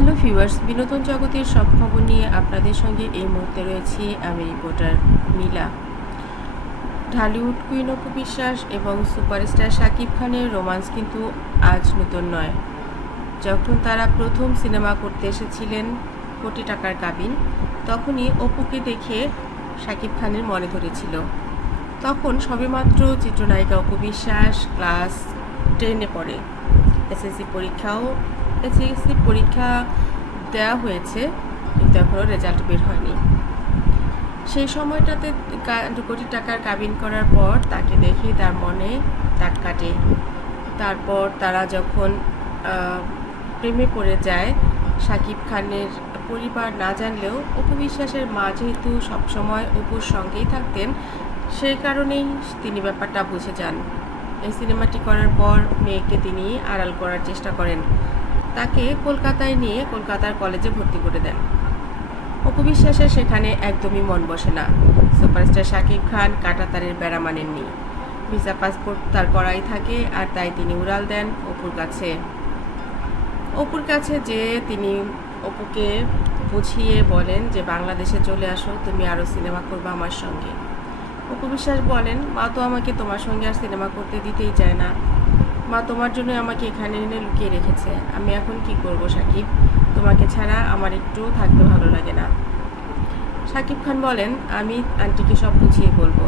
Hello viewers, বিনোদন জগতের সব খবর নিয়ে আপনাদের সঙ্গে এই মুহূর্তে রয়েছি আমি রিপোর্টার মিলা। ঢালিউড কুইন অপু বিশ্বাস এবং সুপারস্টার শাকিব খানের রোমান্স কিন্তু আজ নতুন নয়। যখন তারা প্রথম সিনেমা করতে এসেছিলেন কোটি টাকার কাবিন, তখনই অপুকে দেখে শাকিব খানের মনে ধরেছিল। তখন সবেমাত্র চিত্রনায়িকা অপু বিশ্বাস ক্লাস 10-এ পড়ে। এসএসসি পরীক্ষা দেওয়া হয়েছে, কিন্তু এখনও রেজাল্ট বের হয়নি। সেই সময়টাতে কোটি টাকার কাবিন করার পর তাকে দেখে তার মনে দাগ কাটে। তারপর তারা যখন প্রেমে পড়ে যায়, শাকিব খানের পরিবার না জানলেও অপু বিশ্বাসের মা যেহেতু সবসময় অপুর সঙ্গেই থাকতেন, সেই কারণেই তিনি ব্যাপারটা বুঝে যান। এই সিনেমাটি করার পর মেয়েকে তিনি আড়াল করার চেষ্টা করেন। তাকে কলকাতায় নিয়ে কলকাতার কলেজে ভর্তি করে দেন। অপু বিশ্বাসের সেখানে একদমই মন বসে না। সুপারস্টার শাকিব খান কাঁটাতারের বেড়া মানেননি। ভিসা পাসপোর্ট তার করাই থাকে, আর তাই তিনি উড়াল দেন অপুর কাছে যে তিনি অপুকে বুঝিয়ে বলেন যে বাংলাদেশে চলে আসো, তুমি আরও সিনেমা করবে আমার সঙ্গে। অপু বিশ্বাস বলেন, মা তো আমাকে তোমার সঙ্গে আর সিনেমা করতে দিতেই চায় না। মা তোমার জন্য আমাকে এখানে এনে লুকিয়ে রেখেছে। আমি এখন কি করব শাকিব? তোমাকে ছাড়া আমার একটু থাকতে ভালো লাগে না। শাকিব খান বলেন, আমি আন্টিকে সব বুঝিয়ে বলবো।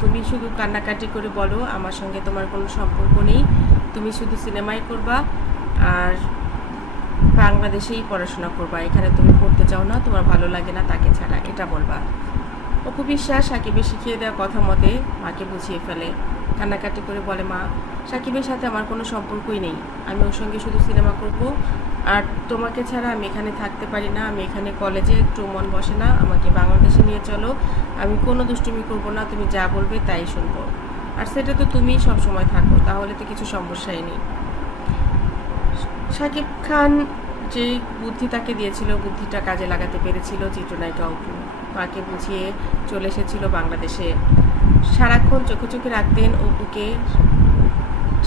তুমি শুধু কান্নাকাটি করে বলো আমার সঙ্গে তোমার কোনো সম্পর্ক নেই, তুমি শুধু সিনেমাই করবা আর বাংলাদেশেই পড়াশোনা করবা। এখানে তুমি পড়তে চাও না, তোমার ভালো লাগে না তাকে ছাড়া, এটা বলবা। অপু বিশ্বাস সাকিবের শিখিয়ে দেওয়া কথা মতে মাকে বুঝিয়ে ফেলে। কান্নাকাটি করে বলে, মা, সাকিবের সাথে আমার কোনো সম্পর্কই নেই। আমি ওর সঙ্গে শুধু সিনেমা করব, আর তোমাকে ছাড়া আমি এখানে থাকতে পারি না। আমি এখানে কলেজে একটু মন বসে না, আমাকে বাংলাদেশে নিয়ে চলো। আমি কোনো দুষ্টুমি করব না, তুমি যা বলবে তাই শুনবো। আর সেটা তো তুমিই সবসময় থাকো, তাহলে তো কিছু সমস্যাই নেই। শাকিব খান যে বুদ্ধি তাকে দিয়েছিল, বুদ্ধিটা কাজে লাগাতে পেরেছিল চিত্রনায়িকা অপু। মাকে বুঝিয়ে চলে এসেছিল বাংলাদেশে। সারাক্ষণ চোখে চোখে রাখতেন অপুকে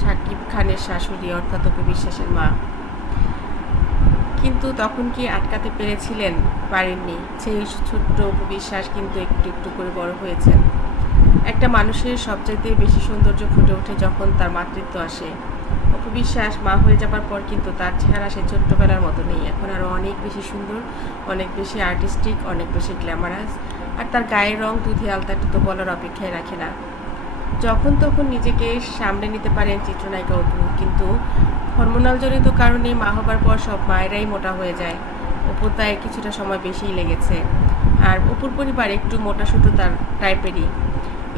শাকিব খানের শাশুড়ি, অর্থাৎ অপু বিশ্বাসের মা। কিন্তু তখন কি আটকাতে পেরেছিলেন? পারেননি। সেই ছোট্ট অপু বিশ্বাস কিন্তু একটু একটু করে বড় হয়েছেন। একটা মানুষের সবচাইতে বেশি সৌন্দর্য ফুটে ওঠে যখন তার মাতৃত্ব আসে। অপু বিশ্বাস মা হয়ে যাবার পর কিন্তু তার চেহারা সেই ছোট্টবেলার মতো নেই। এখন আরও অনেক বেশি সুন্দর, অনেক বেশি আর্টিস্টিক, অনেক বেশি গ্ল্যামারাস। আর তার গায়ের রং দুধে আলতাটা তো বলার অপেক্ষায় রাখে না। যখন তখন নিজেকে সামলে নিতে পারেন চিত্রনায়িকা অপু, কিন্তু হরমোনাল জনিত কারণে মা হবার পর সব মায়েরাই মোটা হয়ে যায়। অপুর তাই কিছুটা সময় বেশিই লেগেছে। আর অপুর পরিবার একটু মোটাসোটো তার টাইপেরই।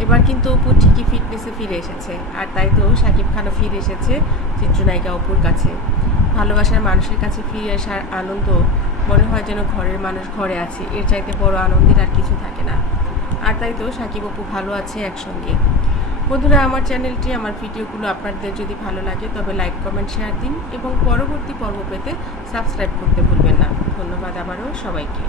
এবার কিন্তু অপু ঠিকই ফিটনেসে ফিরে এসেছে, আর তাই তো শাকিব খানও ফিরে এসেছে চিত্রনায়িকা অপুর কাছে। ভালোবাসার মানুষের কাছে ফিরে আসার আনন্দ মনে হয় যেন ঘরের মানুষ ঘরে আছে, এর চাইতে বড় আনন্দের আর কিছু থাকে না। আর তাই তো শাকিব অপু ভালো আছে একসঙ্গে। বন্ধুরা, আমার চ্যানেলটি, আমার ভিডিওগুলো আপনাদের যদি ভালো লাগে তবে লাইক, কমেন্ট, শেয়ার দিন এবং পরবর্তী পর্ব পেতে সাবস্ক্রাইব করতে ভুলবেন না। ধন্যবাদ আবারও সবাইকে।